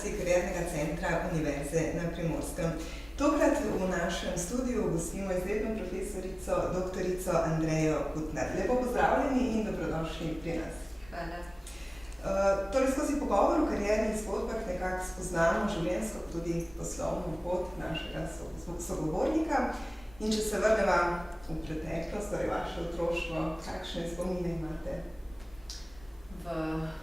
organizaciji Kariernega centra Univerze na Primorskem. Tokrat v našem studiu gostimo izredno profesorico, doktorico Andrejo Kutner. Lepo pozdravljeni in dobrodošli pri nas. Hvala. Torej, skozi pogovor o kariernih zgodbah nekako spoznamo življenjsko, tudi poslovno pot našega sogovornika. In če se vrneva v preteklost, torej vaše otroštvo, kakšne spomine imate? V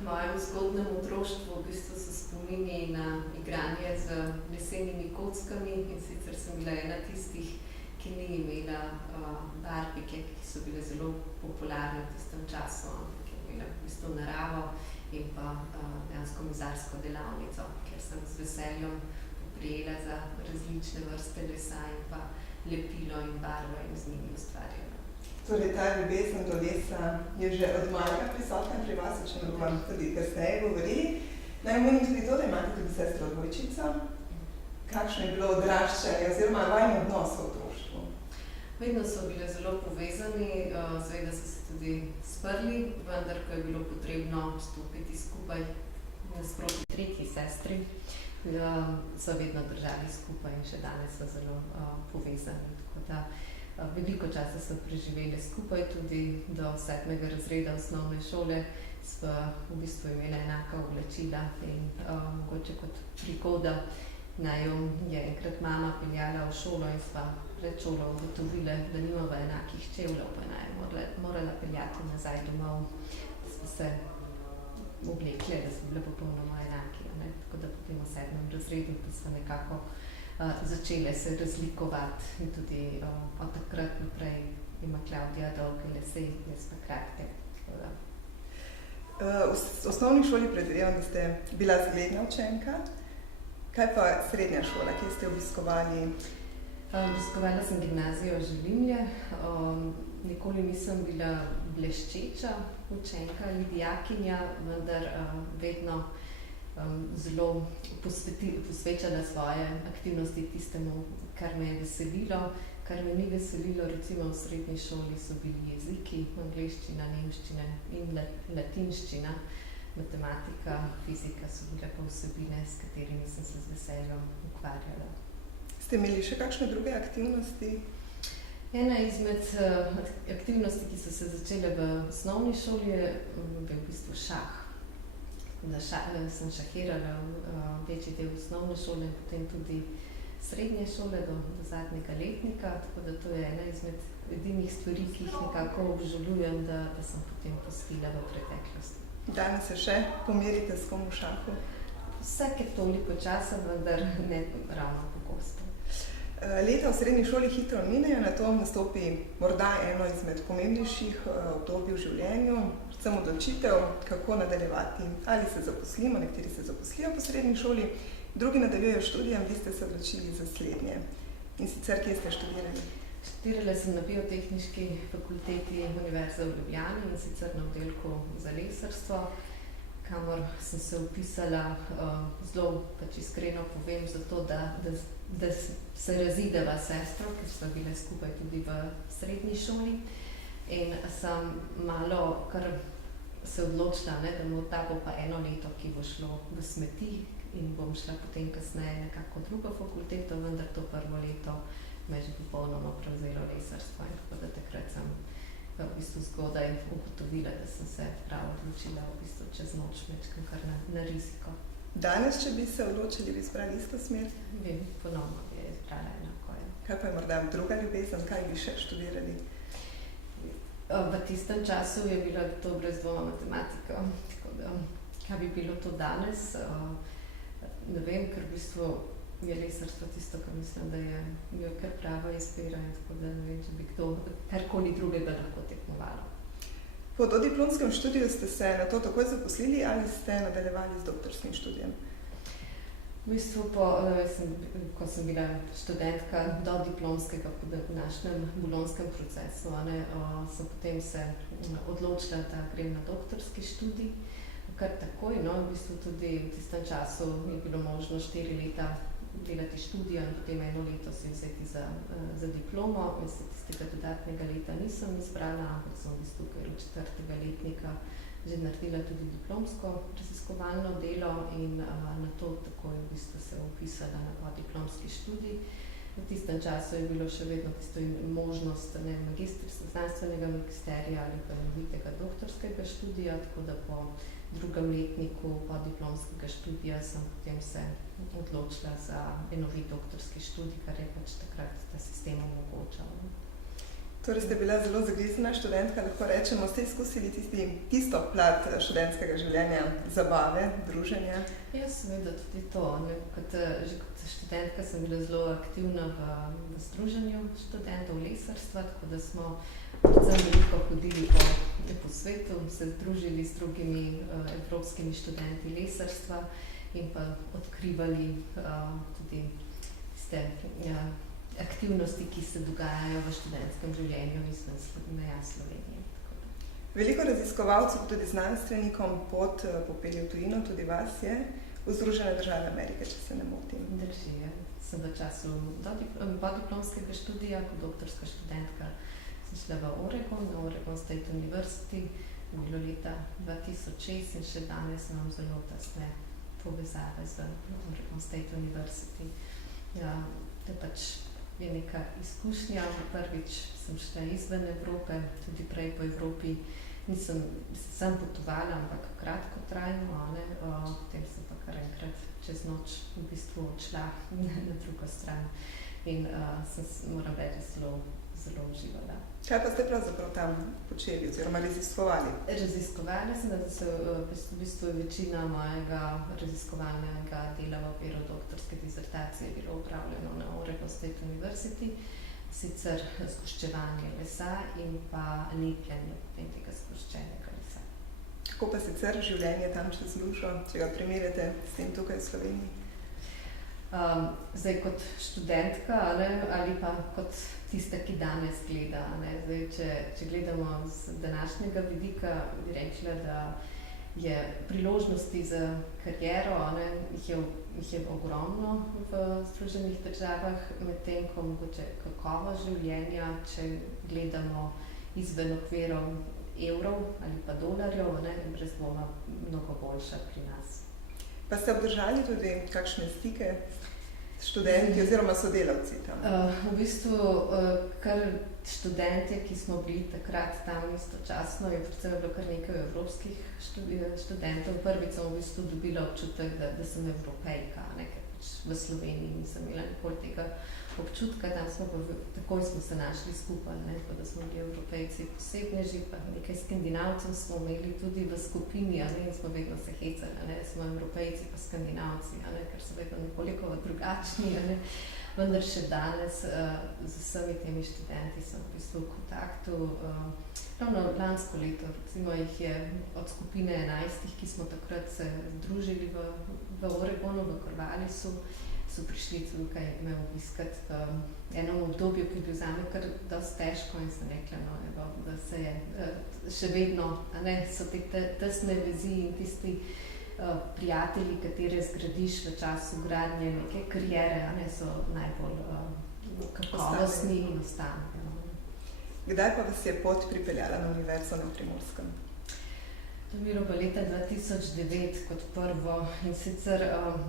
mojem zgodnem otroštvu v bistvu so spomini na igranje z lesenimi kockami, in sicer sem bila ena tistih, ki ni imela barbike, ki so bile zelo popularne v tistem času, ki je imela v bistvu naravo in pa dejansko mizarsko delavnico, kjer sem z veseljem poprijela za različne vrste lesa in pa lepilo in barvo in z njimi ustvarjala. Torej, ta ljubezen do lesa je že od malega prisotna pri vas, o čem bomo tudi kasneje govorili. Naj omenim tudi to, da imate tudi sestro dvojčico. Kakšno je bilo odraščanje oziroma vajin odnos v otroštvu? Vedno so bile zelo povezani, seveda so se tudi sprli, vendar ko je bilo potrebno stopiti skupaj nasproti tretji sestri, so vedno držali skupaj in še danes so zelo povezani. Tako da veliko časa so preživeli skupaj, tudi do 7. razreda osnovne šole sva v bistvu imela enaka oblačila in mogoče kot prigoda naju je enkrat mama peljala v šolo in sva pred šolo ugotovile, da nimava enakih čevljev, pa naj morala peljati nazaj domov, da smo se oblekle, da smo bile popolnoma enaki. Tako da potem v 7. razredu, da smo nekako začele se razlikovati in tudi od takrat naprej ima Klavdija dolge lase, jaz pa kratke. V osnovni šoli predvidevam, da ste bila zgledna učenka. Kaj pa srednja šola, kje ste obiskovali? Obiskovala sem gimnazijo Želimlje, nikoli nisem bila bleščeča učenka ali dijakinja, vendar vedno zelo posvečala svoje aktivnosti tistemu, kar me je veselilo. Kar me ni veselilo, recimo v srednji šoli, so bili jeziki, angleščina, nemščina in latinščina. Matematika, fizika so bile pa vsebine, s katerimi sem se z veseljem ukvarjala. Ste imeli še kakšne druge aktivnosti? Ena izmed aktivnosti, ki so se začele v osnovni šoli, je v bistvu šah. Sem šahirala večji del osnovne šole in potem tudi srednje šole do zadnjega letnika, tako da to je ena izmed edinih stvari, ki jih nekako obžalujem, da sem potem pustila v preteklosti. Danes se še pomerite s kom v šahu? Vsake toliko časa, vendar ne ravno pogosto. Leta v srednji šoli hitro minejo, nato nastopi morda eno izmed pomembnejših obdobij v življenju, predvsem odločitev, kako nadaljevati. Ali se zaposlimo, nekateri se zaposlijo po srednji šoli, drugi nadaljujejo študijem, vi ste se odločili za slednje. In sicer, kje ste študirali? Študirala sem na Biotehniški fakulteti Univerze v Ljubljani, in sicer na oddelku za lesarstvo, kamor sem se vpisala zelo, iskreno povem, zato, da se razideva sestro, ker sva bile skupaj tudi v srednji šoli. In sem malo kar se odločila, da morda bo pa eno leto, ki bo šlo v smeti in bom šla potem kasneje nekako drugo fakulteto, vendar to prvo leto me je že popolnoma prevzelo lesarstvo. In tako da takrat sem v bistvu zgodaj ugotovila, da sem se prav odločila v bistvu čez noč mečkam kar na riziko. Danes, če bi se odločili, bi izbrali isto smer? Bi ponovno bi izbrala enako. Kaj pa je morda druga ljubezen, kaj bi še študirali? V tistem času je bila to brez dvoma matematika, tako da kaj bi bilo to danes, ne vem, ker v bistvu je lesarstvo tisto, kar mislim, da je kar prava izbira, tako da ne vem, če bi kdo karkoli drugega lahko tekmovalo. Po dodiplomskem študiju ste se na to takoj zaposlili ali ste nadaljevali z doktorskim študijem? V bistvu, ko sem bila študentka dodiplomskega po današnjem bolonjskem procesu, sem potem se odločila, da grem na doktorski študij. Kar takoj, v bistvu tudi v tistem času je bilo možno 4 leta delati študijo in potem 1 leto si vzeti za diplomo. Tistega dodatnega leta nisem izbrala, ampak sem v bistvu kar od 4. letnika že naredila tudi diplomsko raziskovalno delo in na to takoj v bistvu se vpisala na podiplomski študij. V tistem času je bilo še vedno možnost znanstvenega magisterija ali pa enovitega doktorskega študija, tako da po drugem letniku podiplomskega študija sem potem se odločila za enovit doktorski študij, kar je pač takrat ta sistem omogočal. Torej ste bila zelo zagrizena študentka, lahko rečemo, ste izkusili tisto plat študentskega življenja, zabave, druženja? Ja, seveda tudi to. Že kot študentka sem bila zelo aktivna v združenju študentov lesarstva, tako da smo predvsem veliko hodili po svetu, se združili z drugimi evropskimi študenti lesarstva in pa odkrivali tudi tiste aktivnosti, ki se dogajajo v študentskem življenju izven meja Slovenije. Veliko raziskovalcev, tudi znanstvenikom pot popelje v tujino, tudi vas je v Združene države Amerike, če se ne motim. Drži, ja. Sem v času podiplomskega študija, kot doktorska študentka, sem šla v Oregon, na Oregon State University, bilo leta 2006 in še danes imam zelo tesne povezave z Oregon State University. Ja, to je pač neka izkušnja. Prvič sem šla izven Evrope, tudi prej po Evropi nisem potovala, ampak kratkotrajno, potem sem pa kar enkrat čez noč v bistvu odšla na drugo stran in moram reči, zelo uživala. Kaj pa ste pravzaprav tam počeli oziroma raziskovali? Raziskovala sem, da se v bistvu večina mojega raziskovalnega dela v okviru doktorske dizertacije bilo upravljeno na Oregon State University, sicer zgoščevanje lesa in pa lepljenje tega zgoščenega lesa. Kako pa sicer življenje tam čez lužo, če ga primerjate s tem tukaj v Sloveniji? Zdaj kot študentka ali pa kot tista, ki danes gleda. Zdaj, če gledamo z današnjega vidika, bi rekla, da je priložnosti za kariero, jih je ogromno v Združenih državah, medtem ko mogoče kakovost življenja, če gledamo izven okvirov evrov ali pa dolarjev, je brez dvoma mnogo boljša pri nas. Pa ste obdržali tudi kakšne stike s študenti oziroma sodelavci tam? V bistvu kar študentje, ki smo bili takrat tam istočasno, je predvsem bilo kar nekaj evropskih študentov. Prvič sem v bistvu dobila občutek, da sem Evropejka, ker pač v Sloveniji nisem imela nikoli tega občutka, tam takoj smo se našli skupaj, tako da smo bili Evropejci posebneži, pa nekaj Skandinavcev smo imeli tudi v skupini, in smo vedno se hecali, smo Evropejci pa Skandinavci, ker so vedno nekoliko drugačni, vendar še danes z vsemi temi študenti sem v bistvu v kontaktu. Ravno lansko leto, recimo jih je od skupine 11, ki smo takrat se združili v Oregonu, v Corvalisu, so prišli tukaj me obiskati v enem obdobju, ki je bil zame kar dosti težko in sem rekla, da se je še vedno, so te tesne vezi in tisti prijatelji, katere zgradiš v času gradnje neke kariere, so najbolj kakovostni in ostanejo. Kdaj pa vas je pot pripeljala na Univerzo na Primorskem? To je bilo v leta 2009 kot prvo in sicer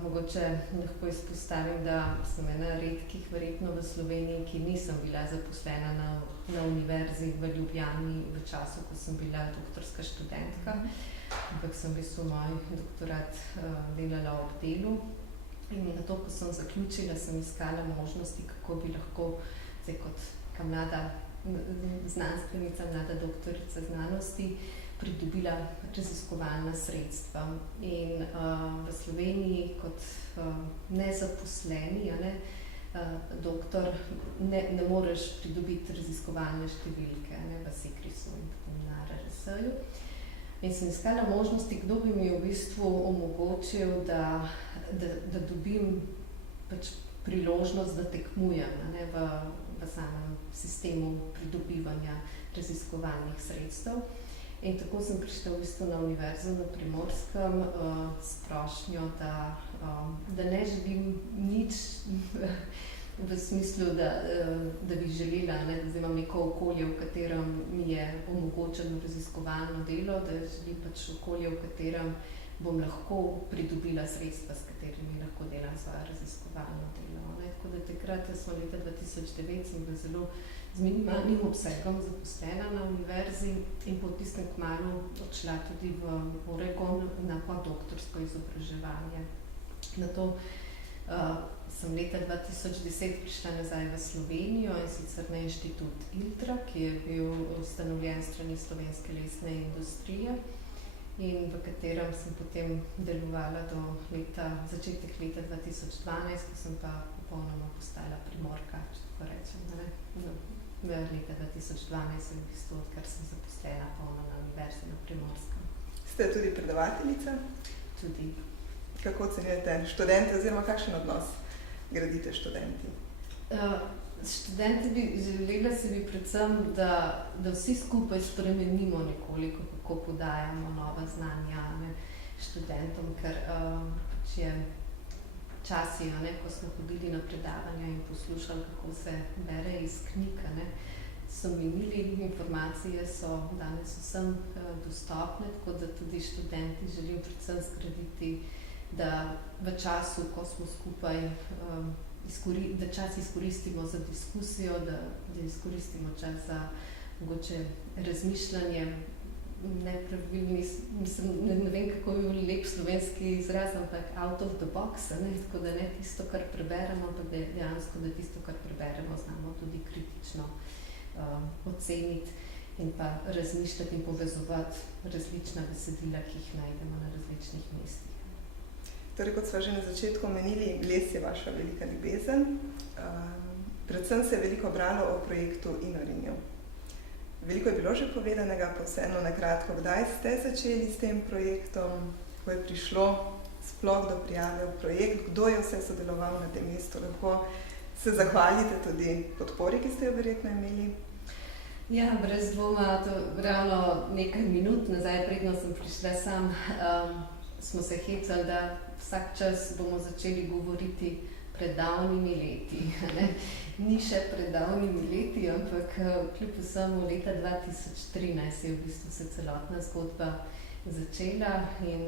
mogoče lahko izpostavim, da sem ena redkih verjetno v Sloveniji, ki nisem bila zaposlena na Univerzi v Ljubljani v času, ko sem bila doktorska študentka, ampak sem v bistvu moj doktorat delala ob delu in na to, ko sem zaključila, sem iskala možnosti, kako bi lahko kot mlada znanstvenica, mlada doktorica znanosti pridobila raziskovalna sredstva. In v Sloveniji kot nezaposleni doktor ne moreš pridobiti raziskovalne številke v SECRIS-u in potem na RRS-ju. In sem iskala možnosti, kdo bi mi v bistvu omogočil, da dobim pač priložnost, da tekmujem v samem sistemu pridobivanja raziskovalnih sredstev. In tako sem prišla v bistvu na Univerzo na Primorskem s prošnjo, da ne želim nič v smislu, da bi želela, ne, da imam neko okolje, v katerem mi je omogočeno raziskovalno delo, da želim pač okolje, v katerem bom lahko pridobila sredstva, s katerimi lahko delam svoje raziskovalno delo. Ne. Tako da takrat smo leta 2009 sem bila zelo z minimalnim obsegom zaposlena na univerzi in po tistem kmalu odšla tudi v Oregon na podoktorsko izobraževanje. Nato sem leta 2010 prišla nazaj v Slovenijo in sicer na inštitut ILTRA, ki je bil ustanovljen s strani slovenske lesne industrije in v katerem sem potem delovala do začetek leta 2012, ko sem pa popolnoma postala primorka, če tako rečem. Leta 2012 sem v bistvu, odkar sem zaposlena polno na univerzi na Primorskem. Ste tudi predavateljica? Tudi. Kako ocenjujete študente oziroma kakšen odnos gradite študenti? Študenti želela si bi predvsem, da vsi skupaj spremenimo nekoliko, kako podajamo nova znanja študentom, ker pač je časi, ko smo hodili na predavanja in poslušali, kako se bere iz knjig, so minili, informacije so danes vsem dostopne, tako da tudi študenti želijo predvsem zgraditi, da v času, ko smo skupaj, da čas izkoristimo za diskusijo, da izkoristimo čas za mogoče razmišljanje, nepravilni, ne vem, kako je bil lep slovenski izraz, ampak out of the box, tako da ne tisto, kar preberemo, ampak dejansko, da tisto, kar preberemo, znamo tudi kritično oceniti in pa razmišljati in povezovati različna besedila, ki jih najdemo na različnih mestih. Torej, kot sva že na začetku omenili, les je vaša velika ljubezen. Predvsem se je veliko bralo o projektu INORINju. Veliko je bilo že povedanega, pa vseeno na kratko, kdaj ste začeli s tem projektom, ko je prišlo sploh do prijave v projekt, kdo je vse sodeloval na tem mestu, lahko se zahvalite tudi podpori, ki ste jo verjetno imeli? Ja, brez dvoma, to ravno nekaj minut nazaj, predno sem prišla sam, smo se hecali, da vsak čas bomo začeli govoriti pred davnimi leti. Ni še pred davnimi leti, ampak kljub vsemu leta 2013 je v bistvu se celotna zgodba začela in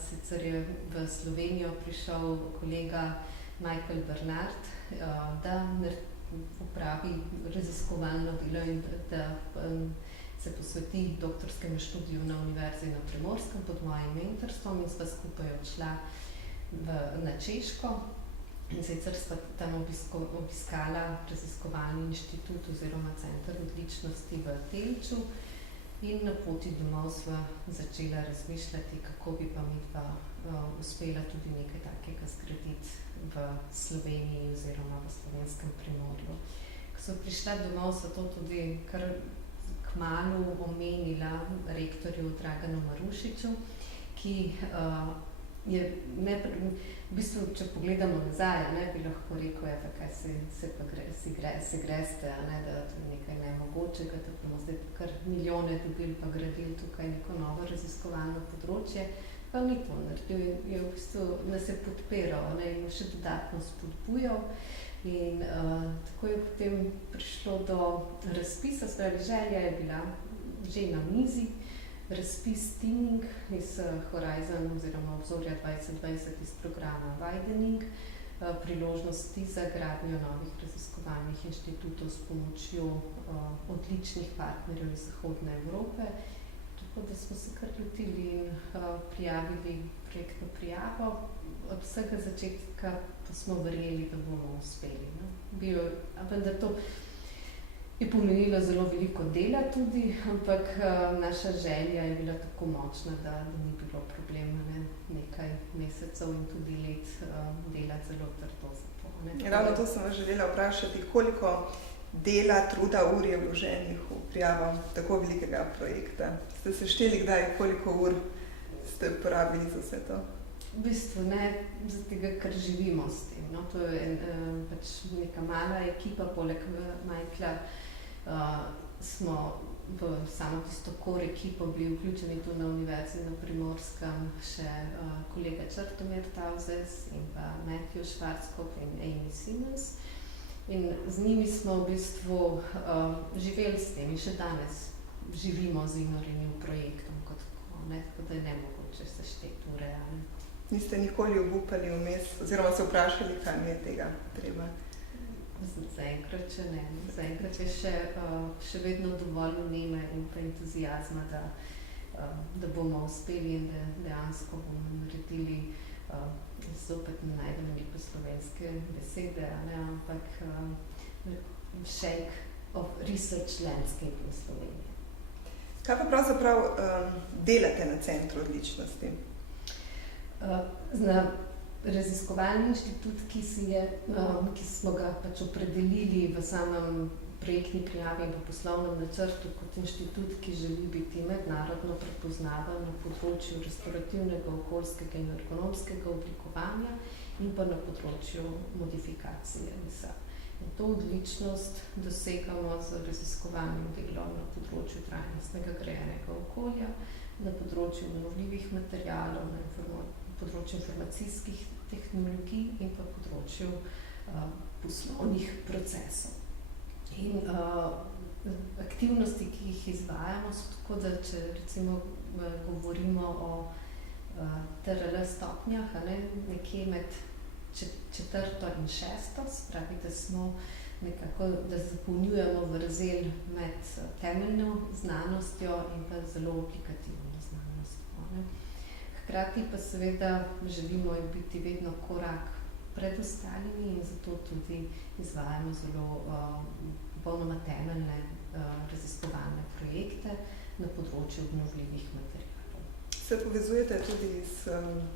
sicer je v Slovenijo prišel kolega Michael Bernard, da opravi raziskovalno delo in da se posveti doktorskemu študiju na Univerzi na Primorskem pod mojim mentorstvom in sva skupaj odšla na Češko. In sicer sva tam obiskala raziskovalni inštitut oziroma center odličnosti v Telču in na poti domov sva začela razmišljati, kako bi pa midva uspela tudi nekaj takega zgraditi v Sloveniji oziroma v slovenskem Primorju. Ko sva prišla domov, sva to tudi kar kmalu omenila rektorju Draganu Marušiču, ki je, v bistvu, če pogledamo nazaj, bi lahko rekel, kaj se greste, da to je nekaj nemogočega, da bomo zdaj kar milijone dobili pa gradili tukaj neko novo raziskovalno področje. Pa ni to naredil, je v bistvu nas je podpiral in še dodatno spodbujal. In tako je potem prišlo do razpisa, spravi želja je bila že na mizi, razpis Teaming iz Horizon oziroma obzorja 2020 iz programa Widening, priložnosti za gradnjo novih raziskovalnih inštitutov s pomočjo odličnih partnerjev iz Zahodne Evrope. Tako da smo se kar lotili in prijavili projektno prijavo. Od vsega začetka pa smo verjeli, da bomo uspeli. Vendar to je pomenilo zelo veliko dela tudi, ampak naša želja je bila tako močna, da ni bilo problema nekaj mesecev in tudi let delati zelo trdo za to. Ravno to sem vas želela vprašati, koliko dela, truda, ur je vloženih v prijavo tako velikega projekta. Ste se šteli kdaj, koliko ur ste porabili za vse to? V bistvu ne, zato ker živimo s tem. To je pač neka mala ekipa, poleg Michaela smo v samo tisto core ekipo bili vključeni tu na Univerzi na Primorskem še kolega Črtomir Tauzes in pa Matthew Schwarzkopf in Amy Simmons. In z njimi smo v bistvu živeli s tem in še danes živimo z Inorenew projektom kot tako, ne? Tako da je nemogoče sešteti ure. Niste nikoli obupali vmes, oziroma se vprašali, kaj mi je tega treba? Zaenkrat še ne. Zaenkrat je še vedno dovolj vneme in pa entuziazma, da bomo uspeli in da dejansko bomo naredili, zopet ne najdem neke slovenske besede, ampak shake of research landscape v Sloveniji. Kaj pa pravzaprav delate na Centru odličnosti? Raziskovalni inštitut, ki smo ga pač opredelili v samem projektni prijavi in poslovnem načrtu kot inštitut, ki želi biti mednarodno prepoznaven na področju restaurativnega, okoljskega in ergonomskega oblikovanja in pa na področju modifikacije lesa. In to odličnost dosegamo z raziskovalnim delom na področju trajnostnega grajenega okolja, na področju obnovljivih materialov, na področju informacijskih tehnologij in pa področju poslovnih procesov. In aktivnosti, ki jih izvajamo, so tako, da če recimo govorimo o TRL stopnjah, nekje med 4. in 6. spravi, da smo nekako, da zapolnjujemo vrzel med temeljno znanostjo in pa zelo aplikativno znanostjo. Hkrati pa seveda želimo biti vedno korak pred ostalimi in zato tudi izvajamo zelo popolnoma temeljne raziskovalne projekte na področju obnovljivih materialov. Se povezujete tudi s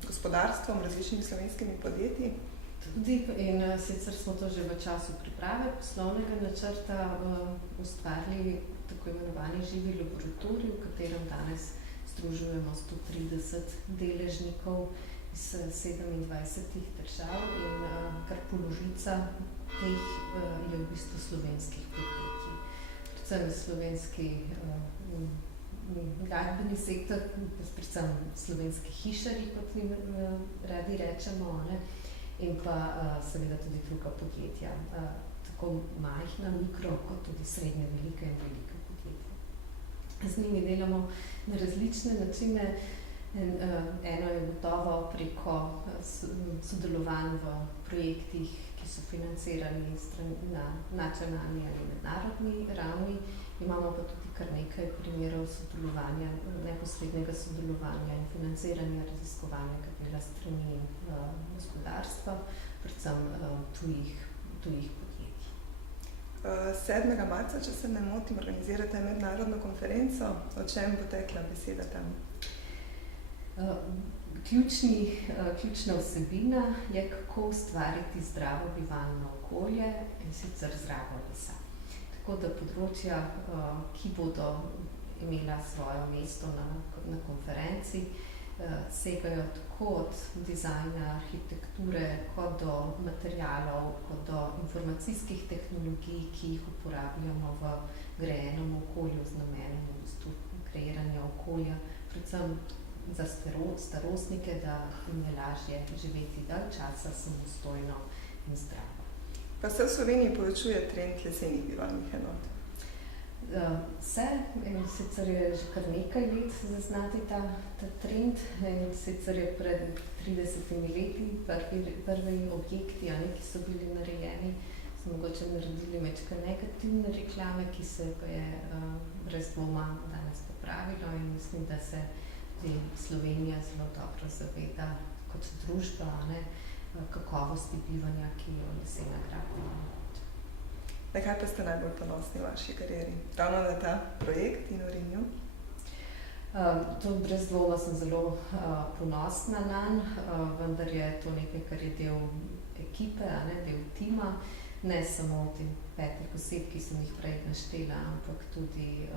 gospodarstvom, različnimi slovenskimi podjetji? Tudi in sicer smo to že v času priprave poslovnega načrta ustvarili tako imenovani živi laboratorij, v katerem danes združujemo 130 deležnikov iz 27 držav in kar polovica teh je v bistvu slovenskih podjetij. Predvsem slovenski gradbeni sektor, predvsem slovenski hišarji, kot jim radi rečemo, in pa seveda tudi druga podjetja, tako majhna, mikro, kot tudi srednje, velika in velika podjetja. Z njimi delamo na različne načine. Eno je gotovo preko sodelovanj v projektih, ki so financirani na nacionalni ali mednarodni ravni. Imamo pa tudi kar nekaj primerov sodelovanja, neposrednega sodelovanja in financiranja raziskovalnega dela strani gospodarstva, predvsem tujih podjetij. 7. marca, če se ne motim, organizirate mednarodno konferenco. O čem bo tekla beseda tam? Ključna vsebina je, kako ustvariti zdravo bivalno okolje in sicer zdravo lesa. Tako da področja, ki bodo imela svoje mesto na konferenci, segajo tako od dizajna, arhitekture, kot do materialov, kot do informacijskih tehnologij, ki jih uporabljamo v grajenem okolju z namenom v bistvu kreiranja okolja, predvsem za starostnike, da jim je lažje živeti dalj časa samostojno in zdravo. Pa se v Sloveniji povečuje trend lesenih bivalnih enot? Se, in sicer je že kar nekaj let zaznati ta trend, in sicer je pred 30 leti prvi objekti, ki so bili narejeni, so mogoče naredili večkrat negativne reklame, ki se pa je brez dvoma danes popravilo in mislim, da se tudi Slovenija zelo dobro zaveda kot družba, kakovosti bivanja, ki jo lesena gradnja. Na kaj pa ste najbolj ponosni v vaši karieri? Ravno na ta projekt Inorenew? To brez dvoma sem zelo ponosna nanj, vendar je to nekaj, kar je del ekipe, del tima, ne samo od teh 5 oseb, ki sem jih prej naštela, ampak tudi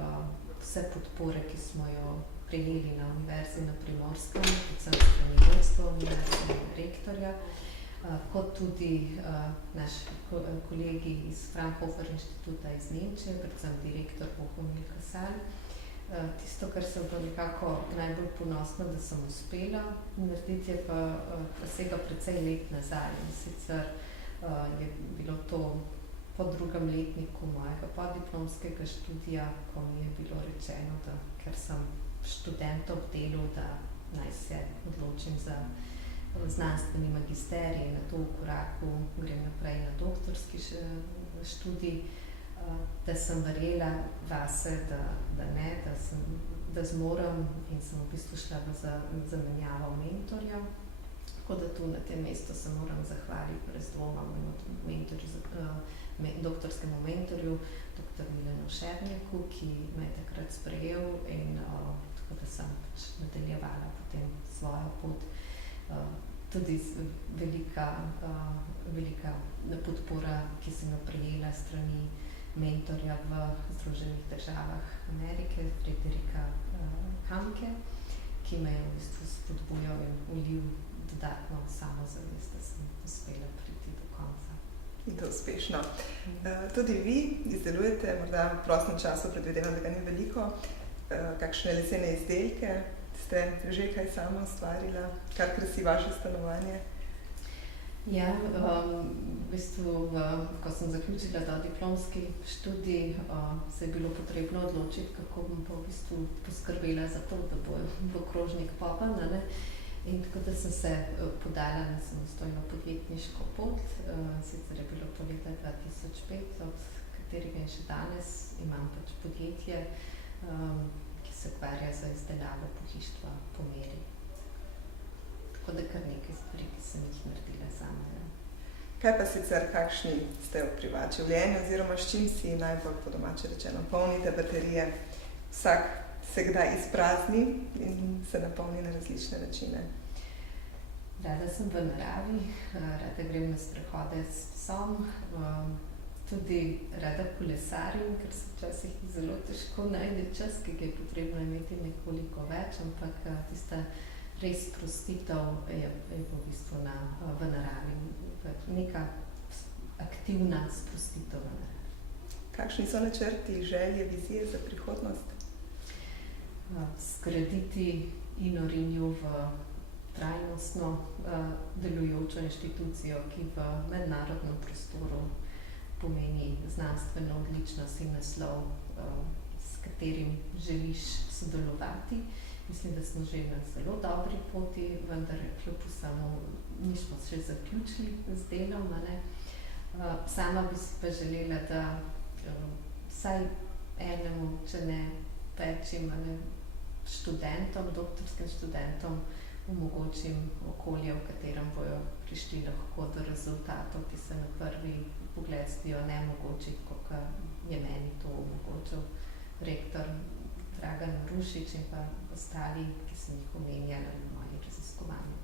vse podpore, ki smo jo prejeli na Univerzi na Primorskem, predvsem strani vodstva univerze in rektorja, kot tudi naš kolegi iz Fraunhofer inštituta iz Nemčije, predvsem direktor Bohumil Kasal. Tisto, kar sem pa nekako najbolj ponosna, da sem uspela narediti, je pa sega precej let nazaj. In sicer je bilo to po drugem letniku mojega podiplomskega študija, ko mi je bilo rečeno, da ker sem študentov delu, da naj se odločim za znanstveni magisterij in na to v koraku grem naprej na doktorski študij, da sem verjela vase, da zmorem in sem v bistvu šla v zamenjavo mentorja. Tako da tu na tem mestu se moram zahvaliti brez dvoma doktorskemu mentorju, dr. Milanu Šernjaku, ki me je takrat sprejel in tako da sem nadaljevala potem svojo pot. Tudi velika podpora, ki sem jo prejela strani mentorja v Združenih državah Amerike, Frederika Hamke, ki me je v bistvu spodbujal in vlil dodatno samozavest, da sem uspela priti do konca. In to uspešno. Tudi vi izdelujete, morda v prostem času, predvidevam, da ga ni veliko, kakšne lesene izdelke. Ste že kaj sama ustvarila, kar krasi vaše stanovanje? Ja, v bistvu, ko sem zaključila dodiplomski študij, se je bilo potrebno odločiti, kako bom pa v bistvu poskrbela za to, da bo krožnik poln, ne? In tako da sem se podala na samostojno podjetniško pot, sicer je bilo to leta 2005, od katerega in še danes imam pač podjetje, ki se ukvarja za izdelavo pohištva po meri. Tako da kar nekaj stvari, ki sem jih naredila sama. Ja. Kaj pa sicer, kakšni ste v privat življenju oziroma s čim si najbolj po domače rečeno polnite baterije? Vsak se kdaj izprazni in se napolni na različne načine. Rada sem v naravi, rada grem na sprehode s psom, tudi rada kolesarim, ker se včasih zelo težko najde čas, ki ga je potrebno imeti nekoliko več, ampak tista res sprostitev je v bistvu v naravi, neka aktivna sprostitev v naravi. Kakšni so načrti, želje, vizije za prihodnost? Zgraditi INORINJU v trajnostno delujočo inštitucijo, ki v mednarodnem prostoru pomeni znanstveno odličnost in naslov, s katerim želiš sodelovati. Mislim, da smo že na zelo dobri poti, vendar kljub vsemu nismo še zaključili z delom. Sama bi si pa želela, da vsaj enemu, če ne večjim študentom, doktorskim študentom omogočim okolje, v katerem bojo prišli lahko do rezultatov, ki se na prvi pogled zdijo nemogoči, kot je meni to omogočil rektor Dragan Marušič in pa ostali, ki sem jih omenjala na moji raziskovanju.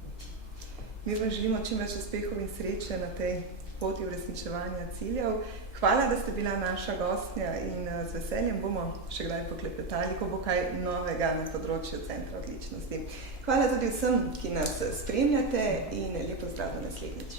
Mi vam želimo čim več uspehov in sreče na tej poti uresničevanja ciljev. Hvala, da ste bila naša gostja in z veseljem bomo še kdaj poklepetali, ko bo kaj novega na področju Centra odličnosti. Hvala tudi vsem, ki nas spremljate in lepo zdrav do naslednjič.